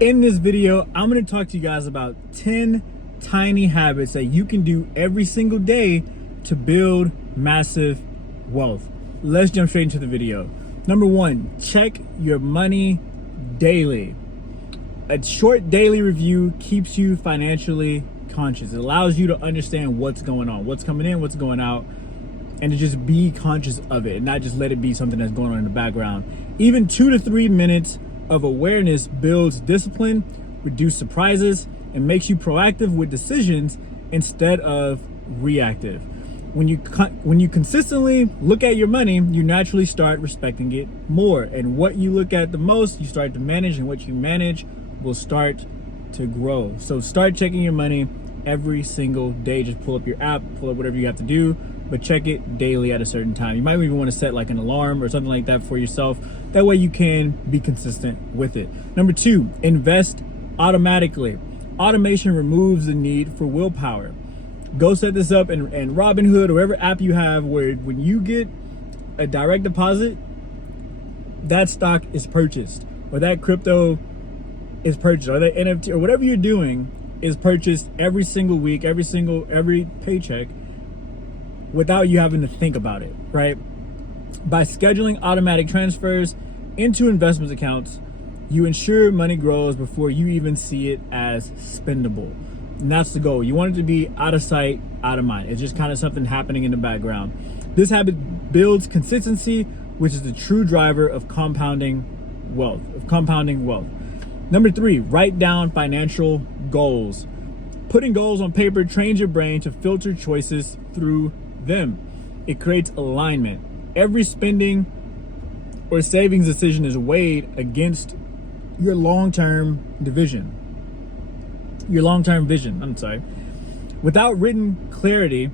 In this video, I'm going to talk to you guys about 10 tiny habits that you can do every single day to build massive wealth. Let's jump straight into the video. Number one, check your money daily. A short daily review keeps you financially conscious. It allows you to understand what's going on, what's coming in, what's going out, and to just be conscious of it and not just let it be something that's going on in the background. Even 2 to 3 minutes of awareness builds discipline, reduces surprises, and makes you proactive with decisions instead of reactive. When you consistently look at your money, you naturally start respecting it more. And what you look at the most, you start to manage, and what you manage will start to grow. So start checking your money every single day. Just pull up your app, pull up whatever you have to do, but check it daily at a certain time. You might even want to set like an alarm or something like that for yourself. That way you can be consistent with it. Number two, invest automatically. Automation removes the need for willpower. Go set this up in Robinhood or whatever app you have, where when you get a direct deposit, that stock is purchased, or that crypto is purchased, or that NFT, or whatever you're doing is purchased every single week, every paycheck, without you having to think about it, right? By scheduling automatic transfers into investment accounts, you ensure money grows before you even see it as spendable. And that's the goal. You want it to be out of sight, out of mind. It's just kind of something happening in the background. This habit builds consistency, which is the true driver of compounding wealth. Number three, write down financial goals. Putting goals on paper trains your brain to filter choices through them. It creates alignment. Every spending or savings decision is weighed against your long-term vision. Without written clarity,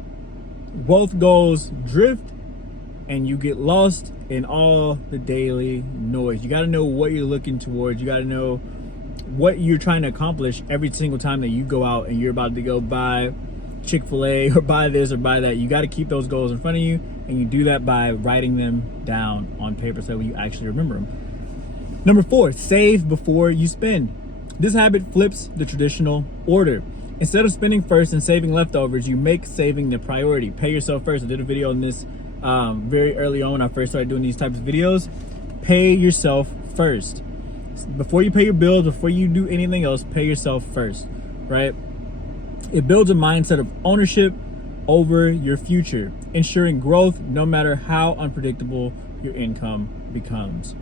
wealth goals drift and you get lost in all the daily noise. You got to know what you're looking towards. You got to know what you're trying to accomplish every single time that you go out and you're about to go buy Chick-fil-A or buy this or buy that. You got to keep those goals in front of you, and you do that by writing them down on paper so that you actually remember them. Number four, save before you spend. This habit flips the traditional order. Instead of spending first and saving leftovers, you make saving the priority. Pay yourself first. I did a video on this very early on when I first started doing these types of videos. Pay yourself first. Before you pay your bills, before you do anything else, pay yourself first, right? It builds a mindset of ownership over your future, ensuring growth no matter how unpredictable your income becomes.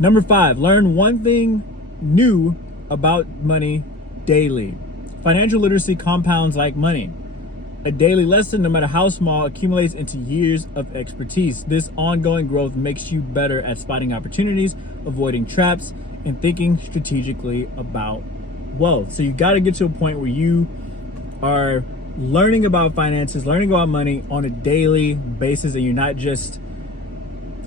Number five, learn one thing new about money daily. Financial literacy compounds like money. A daily lesson, no matter how small, accumulates into years of expertise. This ongoing growth makes you better at spotting opportunities, avoiding traps, and thinking strategically about wealth. So you got to get to a point where you are learning about finances, learning about money on a daily basis, and you're not just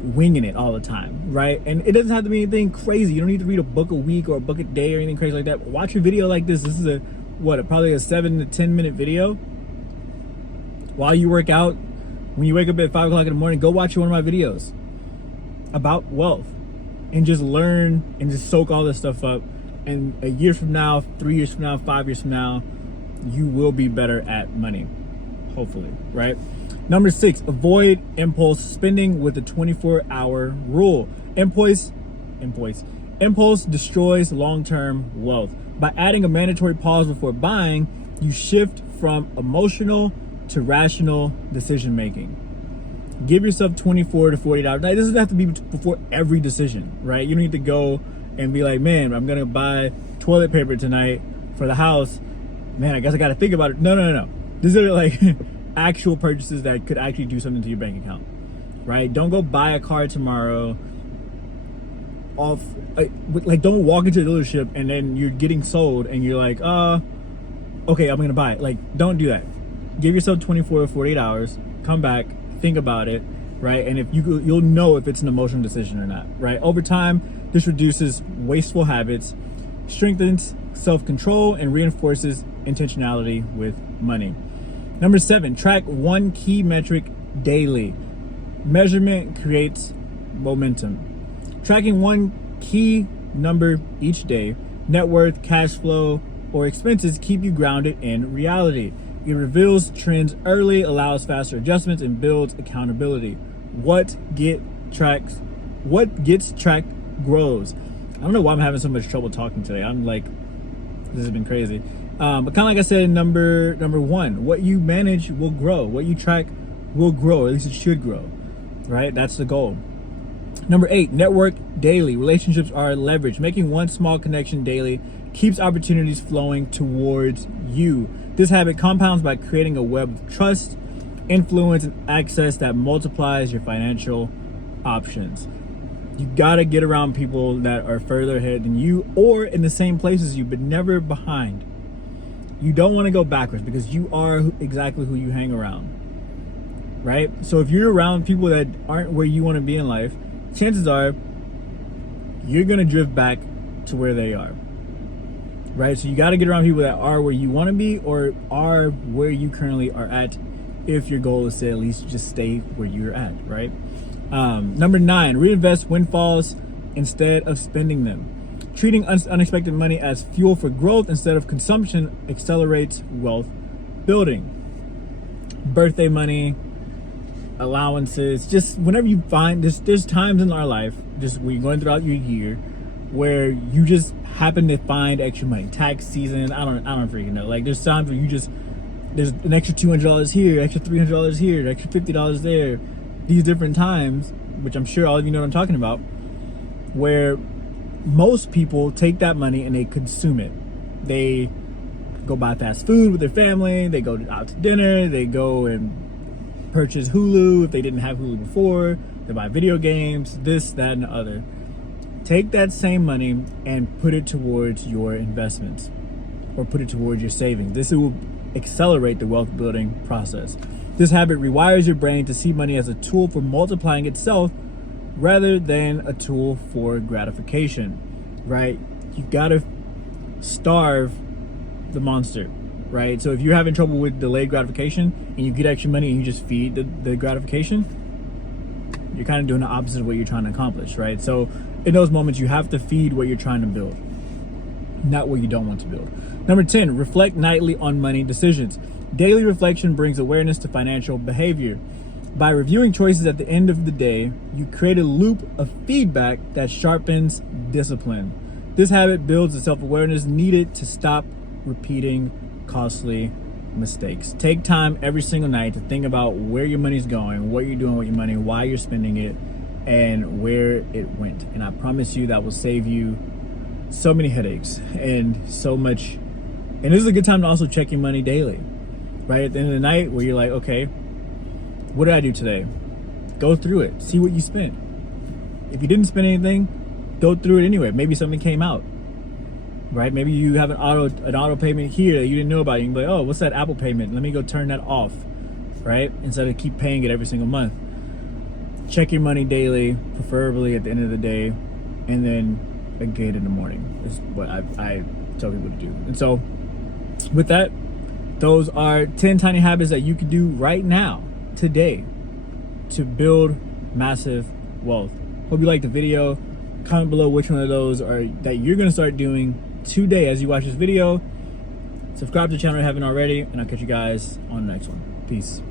winging it all the time, right? And it doesn't have to be anything crazy. You don't need to read a book a week or a book a day or anything crazy like that. Watch a video like this. This is probably a 7 to 10 minute video. While you work out, when you wake up at 5 o'clock in the morning, go watch one of my videos about wealth and just learn and just soak all this stuff up. And a year from now, 3 years from now, 5 years from now, you will be better at money, hopefully, right? Number six, avoid impulse spending with the 24-hour rule. Impulse destroys long-term wealth. By adding a mandatory pause before buying, you shift from emotional to rational decision making. Give yourself 24 to 48 hours. Now, it doesn't have to be before every decision, right? You don't need to go and be like, man, I'm gonna buy toilet paper tonight for the house. Man, I guess I gotta think about it. No. These are like actual purchases that could actually do something to your bank account, right? Don't go buy a car tomorrow don't walk into a dealership and then you're getting sold and you're like, okay, I'm gonna buy it. Like, don't do that. Give yourself 24 to 48 hours, come back, think about it, right? And if you'll know if it's an emotional decision or not, right? Over time, this reduces wasteful habits, strengthens self-control, and reinforces intentionality with money. Number seven, track one key metric daily. Measurement creates momentum. Tracking one key number each day net worth, cash flow, or expenses keep you grounded in reality. It reveals trends early, allows faster adjustments, and builds accountability. What gets tracked grows. I don't know why I'm having so much trouble talking today. I'm like, this has been crazy. But kind of like I said in number one, what you manage will grow. What you track will grow. At least it should grow, right? That's the goal. Number 8, network daily. Relationships are leverage. Making one small connection daily keeps opportunities flowing towards you. This habit compounds by creating a web of trust, influence, and access that multiplies your financial options. You gotta get around people that are further ahead than you or in the same place as you, but never behind. You don't want to go backwards because you are exactly who you hang around, right? So if you're around people that aren't where you want to be in life, chances are you're going to drift back to where they are, right? So you got to get around people that are where you want to be or are where you currently are at, if your goal is to at least just stay where you're at, right? Number 9, reinvest windfalls instead of spending them. Treating unexpected money as fuel for growth instead of consumption accelerates wealth building. Birthday money, allowances, just whenever you find there's times in our life, just when you're going throughout your year, where you just happen to find extra money. Tax season, I don't freaking know. Like there's times where there's an extra $200 here, extra $300 here, extra $50 there. These different times, which I'm sure all of you know what I'm talking about, where most people take that money and they consume it. They go buy fast food with their family, they go out to dinner, they go and purchase Hulu if they didn't have Hulu before, they buy video games, this, that, and the other. Take that same money and put it towards your investments or put it towards your savings. This will accelerate the wealth building process. This habit rewires your brain to see money as a tool for multiplying itself rather than a tool for gratification, right? You gotta starve the monster, right? So if you're having trouble with delayed gratification and you get extra money and you just feed the gratification, you're kind of doing the opposite of what you're trying to accomplish, right? So in those moments, you have to feed what you're trying to build, not what you don't want to build. Number 10, reflect nightly on money decisions. Daily reflection brings awareness to financial behavior. By reviewing choices at the end of the day, you create a loop of feedback that sharpens discipline. This habit builds the self-awareness needed to stop repeating costly mistakes. Take time every single night to think about where your money's going, what you're doing with your money, why you're spending it, and where it went. And I promise you that will save you so many headaches and so much. And this is a good time to also check your money daily, right? At the end of the night where you're like, okay, what did I do today? Go through it. See what you spent. If you didn't spend anything, go through it anyway. Maybe something came out, right? Maybe you have an auto payment here that you didn't know about. You can be like, oh, what's that Apple payment? Let me go turn that off, right? Instead of keep paying it every single month. Check your money daily, preferably at the end of the day, and then again in the morning is what I tell people to do. And so with that, those are 10 tiny habits that you can do right now, today, to build massive wealth. Hope you liked the video. Comment below which one of those are that you're gonna start doing today as you watch this video. Subscribe to the channel if you haven't already, and I'll catch you guys on the next one. Peace.